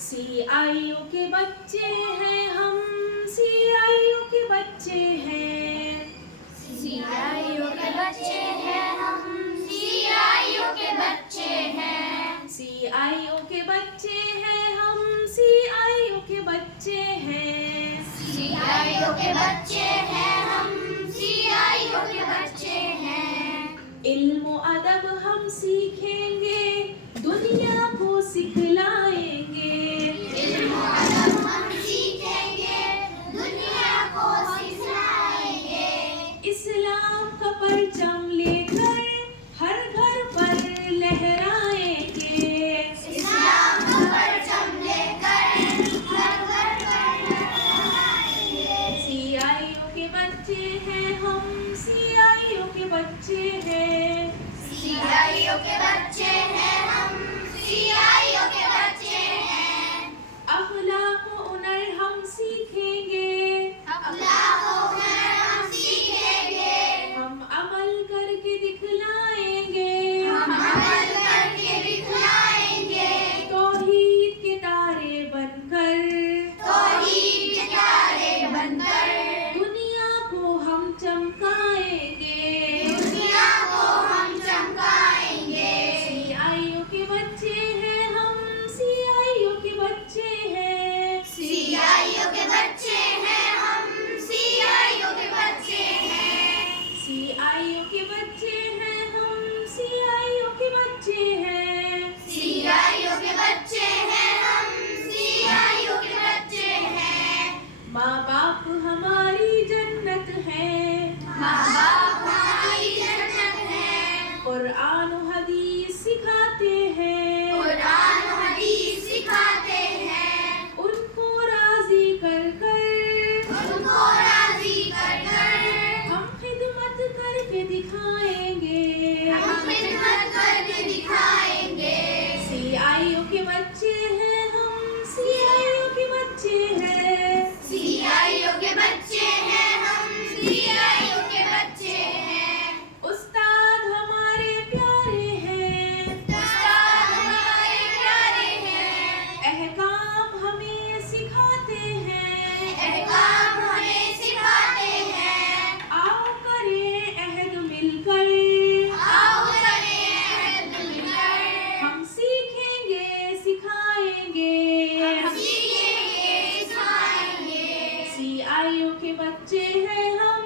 CIO के बच्चे हैं हम, CIO के बच्चे हैं। CIO के बच्चे हैं हम, CIO के बच्चे हैं। CIO के बच्चे हैं हम, CIO के बच्चे हैं। CIO के बच्चे हैं हम, CIO के बच्चे हैं। इल्म अदब हम सीखेंगे, दुनिया को सिखलाएंगे। इल्म अदब हम सीखेंगे, दुनिया को सिखलाएंगे। इस्लाम का परचम लेकर हर घर पर लहराएंगे। इस्लाम का परचम लेकर हर घर पर लहराएंगे। CIO के बच्चे हैं हम, CIO के बच्चे हैं। CIO के बच्चे हैं हम, CIO के बच्चे हैं। अखलाक व हुनर हम सीखेंगे, अखलाक व हुनर हम सीखेंगे। हम अमल करके दिखलाएंगे। हम अमल करके दिखलाएंगे। तौहीद के तारे बनकर, तौहीद के तारे बनकर दुनिया को हम चमकाएंगे। दुनिया को हम चमकाएंगे। CIO के बच्चे हैं हम, CIO के बच्चे हैं। CIO के बच्चे हैं हम, CIO के बच्चे हैं। CIO के बच्चे हैं हम, CIO के बच्चे हैं। CIO के बच्चे हैं हम, CIO के बच्चे हैं। माँ बाप हमारी जन्नत है, माँ बाप हमारी जन्नत है। कुरान हदीस सिखाते हैं। कुरान हदीस सिखाते हैं। उनको राजी कर कर, उनको राजी कर कर हम खिदमत करके दिखाएंगे। हम खिदमत करके दिखाएंगे। CIO के बच्चे हैं हम, CIO के बच्चे हैं। CIO के बच्चे हैं हम, CIO के बच्चे हैं। उस्ताद हमारे प्यारे हैं, उस्ताद हमारे प्यारे हैं। अहकाम हमें सिखाते हैं। अहकाम हमें सिखाते हैं। आओ करें अहद मिलकर, आओ करें अहद मिलकर। हम सीखेंगे सिखाएंगे। हम सीखेंगे सिखाएंगे। CIO के बच्चे हैं हम,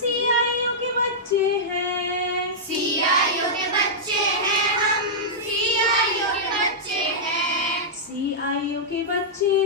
CIO के बच्चे हैं। CIO के बच्चे हैं हम, CIO के बच्चे हैं। CIO के बच्चे